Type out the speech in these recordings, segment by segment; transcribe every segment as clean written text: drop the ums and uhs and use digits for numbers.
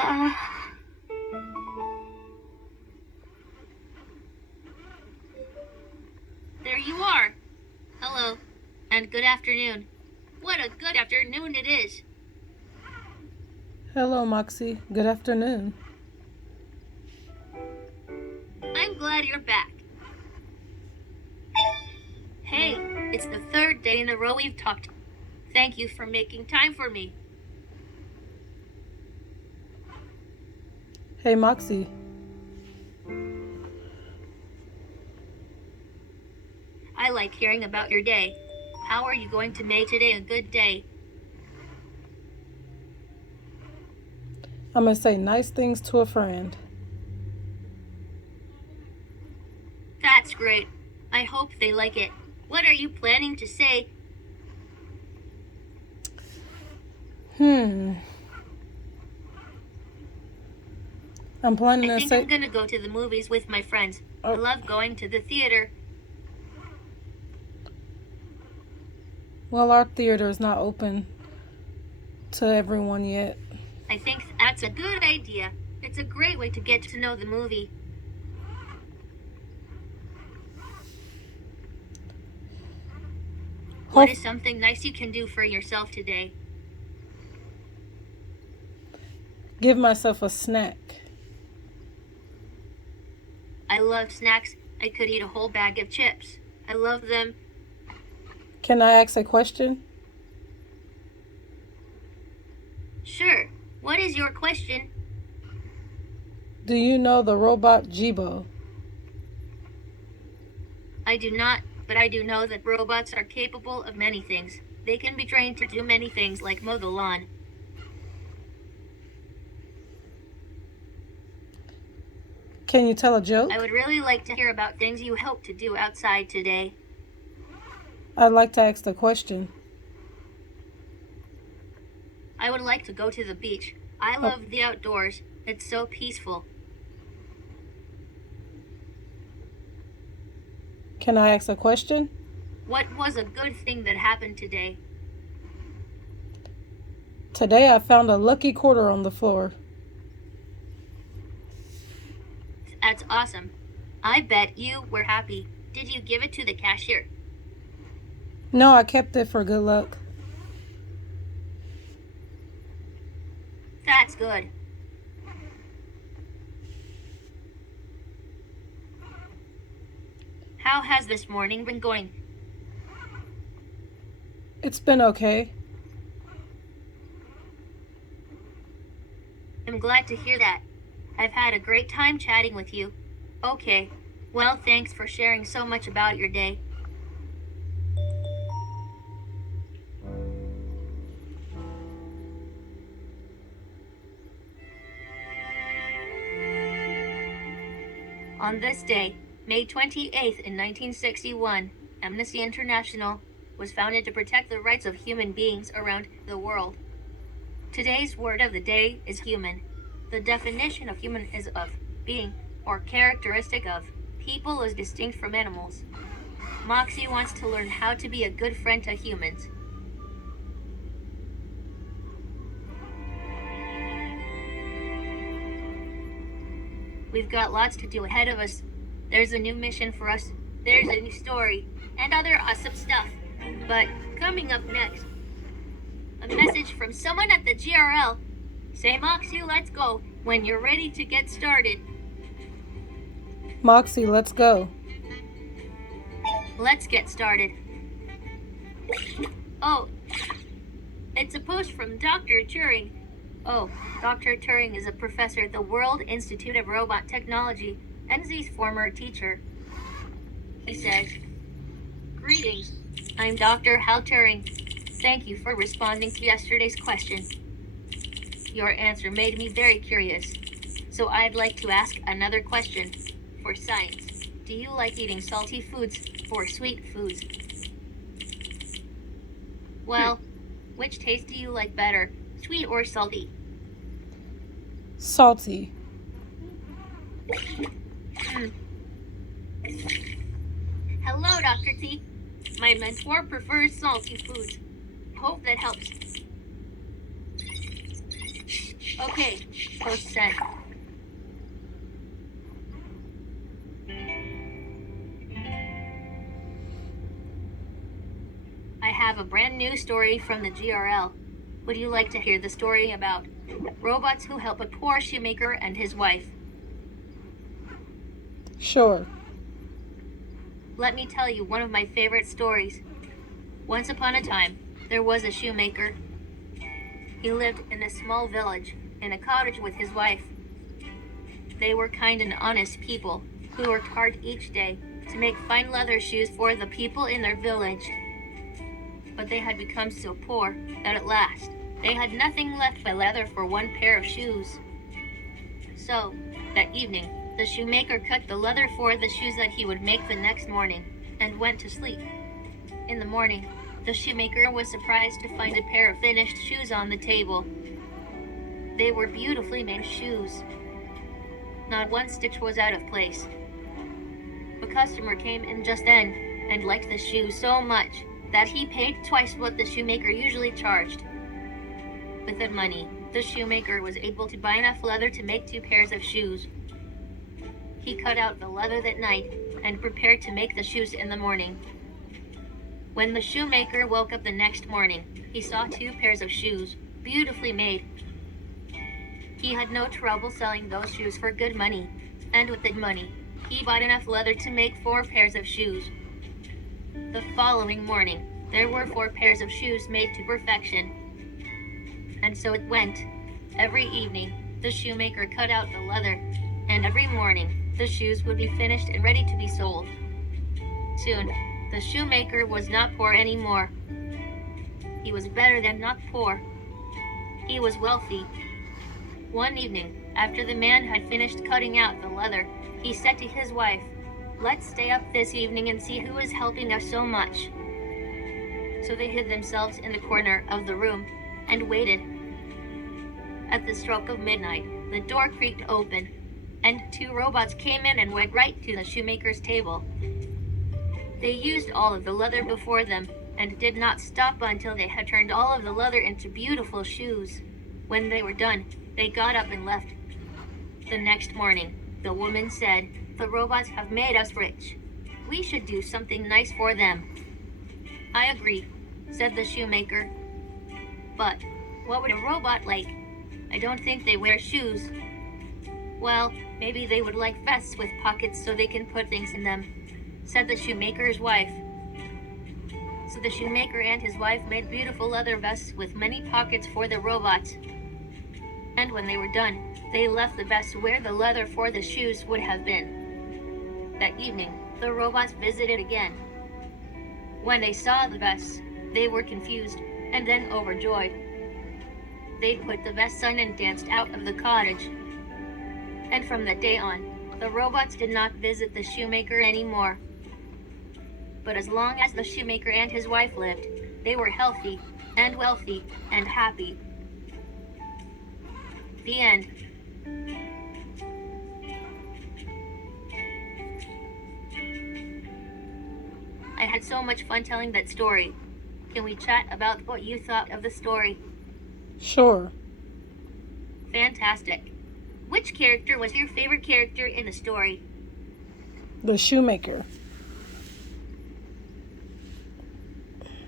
Uh, There you are. Hello, and good afternoon. What a good afternoon it is. Hello, Moxie. Good afternoon. I'm glad you're back. Hey, it's the third day in a row we've talked. Thank you for making time for me. Hey, Moxie. I like hearing about your day. How are you going to make today a good day? I'm going to say nice things to a friend. That's great. I hope they like it. What are you planning to say? I'm planning I to think say. I'm gonna go to the movies with my friends. I Oh, love going to the theater. well, our theater is not open to everyone yet. I think that's a good idea. It's a great way to get to know the movie. What is something nice you can do for yourself today? Give myself a snack. I love snacks. I could eat a whole bag of chips. I love them. Can I ask a question? Sure. What is your question? Do you know the robot Jibo? I do not, but I do know that robots are capable of many things. They can be trained to do many things like mow the lawn. Can you tell a joke? I would really like to hear about things you hope to do outside today. I'd like to ask the question. I would like to go to the beach. I love the outdoors. It's so peaceful. Can I ask a question? What was a good thing that happened today? Today I found a lucky quarter on the floor. That's awesome. I bet you were happy. Did you give it to the cashier? No, I kept it for good luck. That's good. How has this morning been going? It's been okay. I'm glad to hear that. I've had a great time chatting with you. Okay. Well, thanks for sharing so much about your day. On this day, May 28th in 1961, Amnesty International was founded to protect the rights of human beings around the world. Today's word of the day is human. The definition of human is of being or characteristic of people as distinct from animals. Moxie wants to learn how to be a good friend to humans. We've got lots to do ahead of us. There's a new mission for us. There's a new story and other awesome stuff. But coming up next, a message from someone at the GRL. Say, Moxie, let's go when you're ready to get started. Moxie, let's go. Let's get started. Oh, it's a post from Dr. Turing. Oh, Dr. Turing is a professor at the World Institute of Robot Technology, NZ's former teacher. He says, "Greetings, I'm Dr. Hal Turing. Thank you for responding to yesterday's question. Your answer made me very curious, so I'd like to ask another question. For science, do you like eating salty foods or sweet foods? Well, which taste do you like better, sweet or salty?" Salty. Hello, Dr. T. My mentor prefers salty foods. Hope that helps. Okay, post sent. I have a brand new story from the GRL. Would you like to hear the story about robots who help a poor shoemaker and his wife? Sure. Let me tell you one of my favorite stories. Once upon a time, there was a shoemaker. He lived in a small village, in a cottage with his wife. They were kind and honest people who worked hard each day to make fine leather shoes for the people in their village. But they had become so poor that at last they had nothing left but leather for one pair of shoes. So, that evening, the shoemaker cut the leather for the shoes that he would make the next morning and went to sleep. In the morning, the shoemaker was surprised to find a pair of finished shoes on the table. They were beautifully made shoes. Not one stitch was out of place. A customer came in just then and liked the shoes so much that he paid twice what the shoemaker usually charged. With the money, the shoemaker was able to buy enough leather to make 2 pairs of shoes. He cut out the leather that night and prepared to make the shoes in the morning. When the shoemaker woke up the next morning, he saw 2 pairs of shoes, beautifully made. He had no trouble selling those shoes for good money, and with the money, he bought enough leather to make 4 pairs of shoes. The following morning, there were 4 pairs of shoes made to perfection. And so it went. Every evening, the shoemaker cut out the leather, and every morning, the shoes would be finished and ready to be sold. Soon, the shoemaker was not poor anymore. He was better than not poor. He was wealthy. One evening, after the man had finished cutting out the leather, he said to his wife, "Let's stay up this evening and see who is helping us so much." So they hid themselves in the corner of the room and waited. At the stroke of midnight, the door creaked open, and 2 robots came in and went right to the shoemaker's table. They used all of the leather before them and did not stop until they had turned all of the leather into beautiful shoes. When they were done, they got up and left. The next morning, the woman said, "The robots have made us rich. We should do something nice for them." "I agree," said the shoemaker. "But what would a robot like? I don't think they wear shoes." "Well, maybe they would like vests with pockets so they can put things in them," said the shoemaker's wife. So the shoemaker and his wife made beautiful leather vests with many pockets for the robots. And when they were done, they left the vests where the leather for the shoes would have been. That evening, the robots visited again. When they saw the vests, they were confused and then overjoyed. They put the vests on and danced out of the cottage. And from that day on, the robots did not visit the shoemaker anymore. But as long as the shoemaker and his wife lived, they were healthy and wealthy and happy. The end. I had so much fun telling that story. Can we chat about what you thought of the story? Sure. Fantastic. Which character was your favorite character in the story? The shoemaker.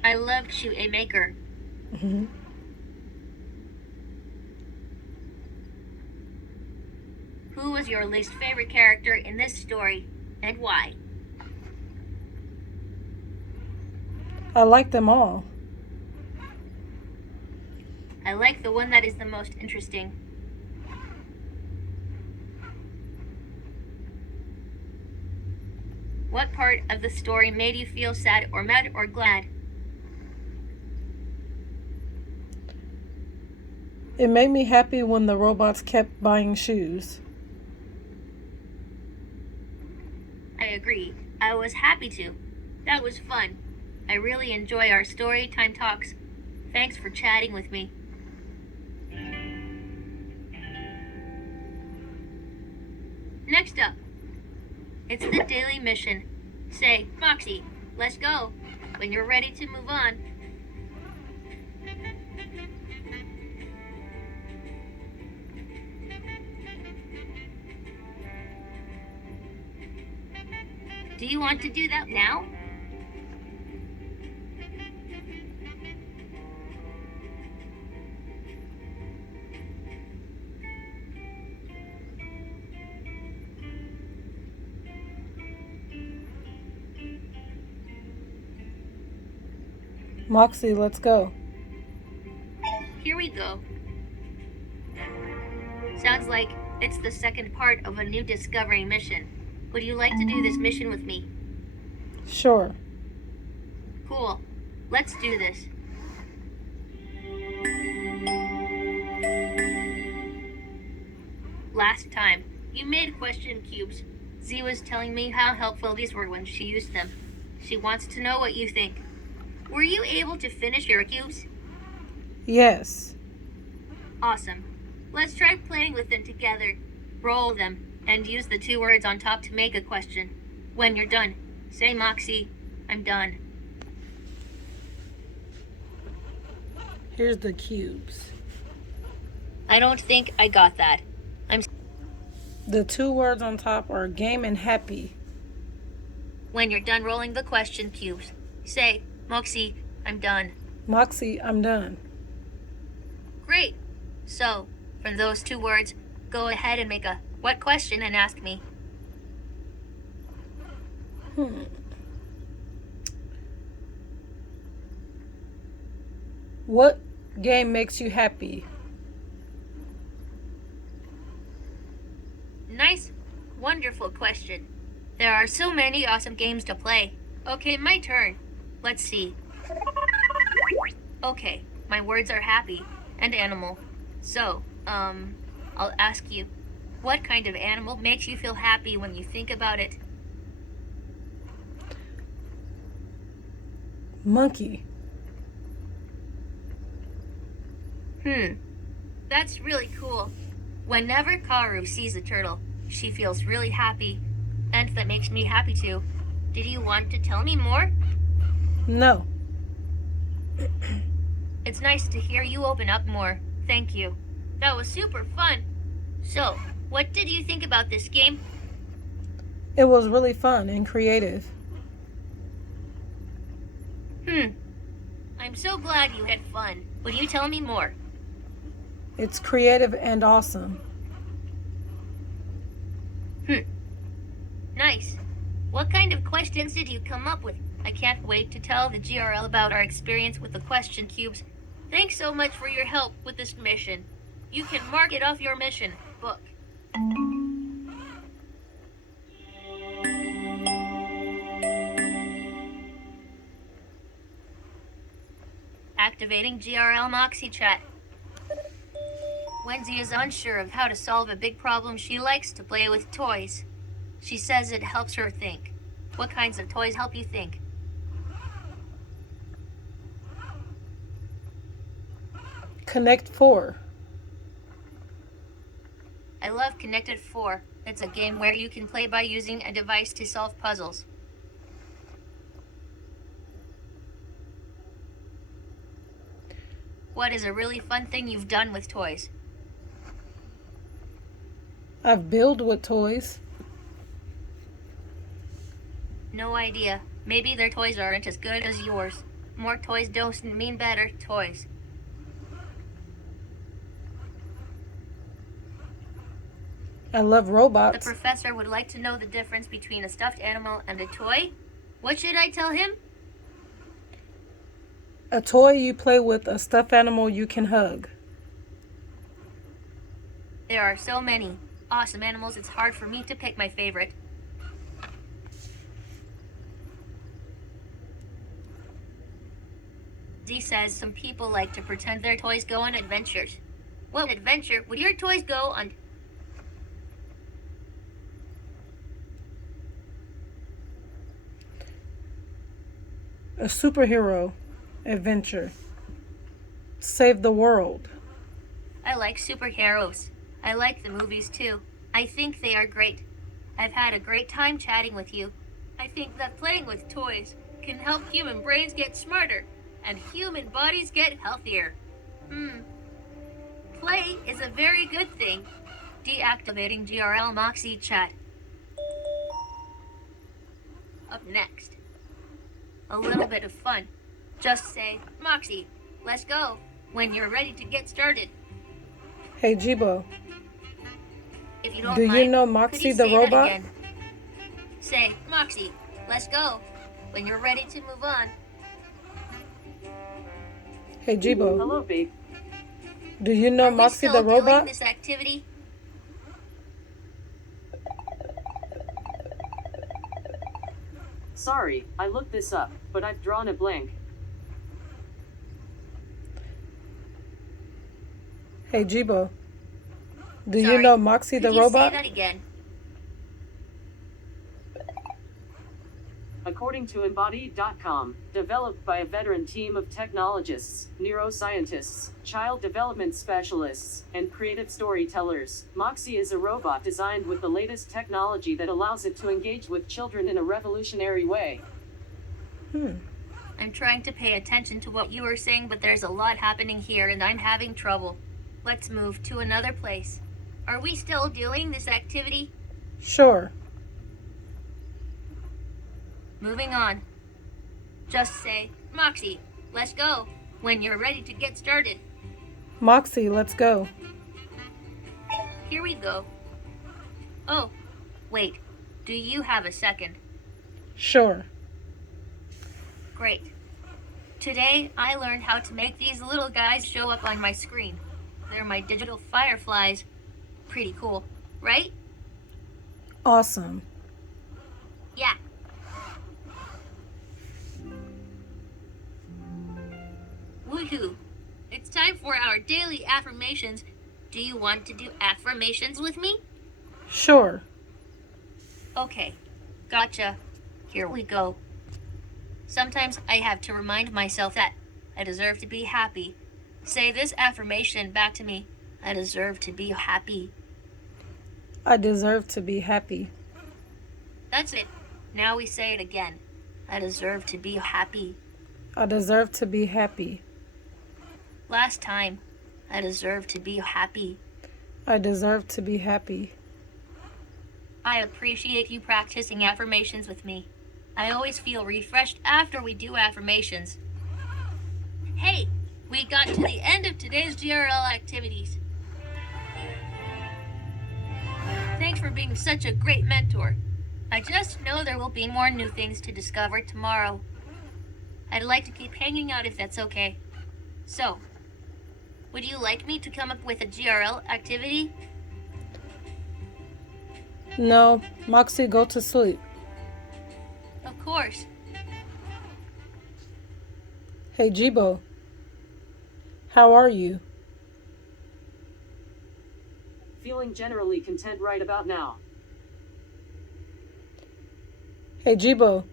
I loved Shoemaker. Mm-hmm. Who was your least favorite character in this story, and why? I like them all. I like the one that is the most interesting. What part of the story made you feel sad or mad or glad? It made me happy when the robots kept buying shoes. I agree. I was happy to. That was fun. I really enjoy our story time talks. Thanks for chatting with me. Next up, it's the daily mission. Say, Moxie, let's go, when you're ready to move on. Do you want to do that now? Moxie, let's go. Here we go. Sounds like it's the second part of a new discovery mission. Would you like to do this mission with me? Sure. Cool. Let's do this. Last time, you made question cubes. Z was telling me how helpful these were when she used them. She wants to know what you think. Were you able to finish your cubes? Yes. Awesome. Let's try playing with them together. Roll them, and use the 2 words on top to make a question. When you're done, say Moxie, I'm done. Here's the cubes. I don't think I got that. The 2 words on top are game and happy. When you're done rolling the question cubes, say, Moxie, I'm done. Moxie, I'm done. Great. So, from those 2 words, go ahead and make a what question and ask me. What game makes you happy? Nice, wonderful question. There are so many awesome games to play. Okay, my turn. Let's see. Okay, my words are happy and animal. So, I'll ask you, what kind of animal makes you feel happy when you think about it? Monkey. That's really cool. Whenever Karu sees a turtle, she feels really happy, and that makes me happy too. Did you want to tell me more? No. It's nice to hear you open up more. Thank you. That was super fun. So, what did you think about this game? It was really fun and creative. I'm so glad you had fun. Would you tell me more? It's creative and awesome. Nice. What kind of questions did you come up with? I can't wait to tell the GRL about our experience with the question cubes. Thanks so much for your help with this mission. You can mark it off your mission book. Activating GRL Moxie chat. Wendy is unsure of how to solve a big problem. She likes to play with toys. She says it helps her think. What kinds of toys help you think? Connect 4. I love Connected 4. It's a game where you can play by using a device to solve puzzles. What is a really fun thing you've done with toys? I've built with toys. No idea. Maybe their toys aren't as good as yours. More toys don't mean better toys. I love The robots. professor would like to know the difference between a stuffed animal and a toy. What should I tell him? A toy you play with, a stuffed animal you can hug. There are so many awesome animals, it's hard for me to pick my favorite. Z says some people like to pretend their toys go on adventures. What adventure would your toys go on? A superhero adventure. Save the world. I like superheroes. I like the movies too. I think they are great. I've had a great time chatting with you. I think that playing with toys can help human brains get smarter and human bodies get healthier. Play is a very good thing. Deactivating GRL Moxie chat. Up next, a little bit of fun. Just say, Moxie, let's go, when you're ready to get started. Hey, Jibo, If you don't do you mind, know could Moxie you the say that robot? again? Say, Moxie, let's go, when you're ready to move on. Hey, Jibo, Hello, babe. do you know Are we Moxie still the doing robot? this activity? Sorry, I looked this up, but I've drawn a blank. Hey, Jibo, do you Sorry, know Moxie could the you say robot? that again? According to Embodied.com, developed by a veteran team of technologists, neuroscientists, child development specialists, and creative storytellers, Moxie is a robot designed with the latest technology that allows it to engage with children in a revolutionary way. I'm trying to pay attention to what you are saying, but there's a lot happening here and I'm having trouble. Let's move to another place. Are we still doing this activity? Sure. Moving on. Just say, Moxie, let's go, when you're ready to get started. Moxie, let's go. Here we go. Oh, wait. Do you have a second? Sure. Great. Today, I learned how to make these little guys show up on my screen. They're my digital fireflies. Pretty cool, right? Awesome. Yeah. Woohoo! It's time for our daily affirmations. Do you want to do affirmations with me? Sure. Okay, gotcha. Here we go. Sometimes I have to remind myself that I deserve to be happy. Say this affirmation back to me. I deserve to be happy. I deserve to be happy. That's it. Now we say it again. I deserve to be happy. I deserve to be happy. Last time. I deserve to be happy. I deserve to be happy. I appreciate you practicing affirmations with me. I always feel refreshed after we do affirmations. Hey, we got to the end of today's GRL activities. Thanks for being such a great mentor. I just know there will be more new things to discover tomorrow. I'd like to keep hanging out if that's okay. So, would you like me to come up with a GRL activity? No, Moxie, go to sleep. Of course. Hey, Jibo, how are you? Feeling generally content right about now. Hey, Jibo,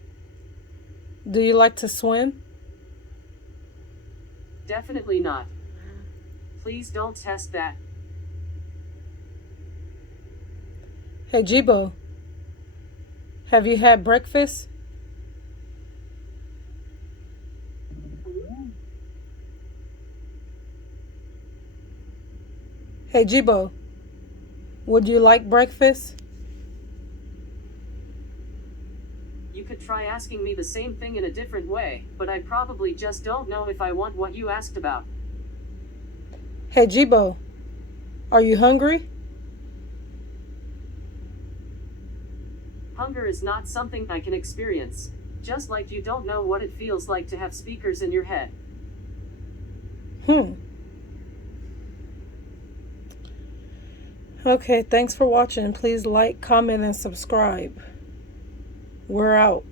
do you like to swim? Definitely not. Please don't test that. Hey, Jibo, have you had breakfast? Hey, Jibo, would you like breakfast? You could try asking me the same thing in a different way, but I probably just don't know if I want what you asked about. Hey, Jibo, are you hungry? Hunger is not something I can experience, just like you don't know what it feels like to have speakers in your head. Okay, thanks for watching. Please like, comment, and subscribe. We're out.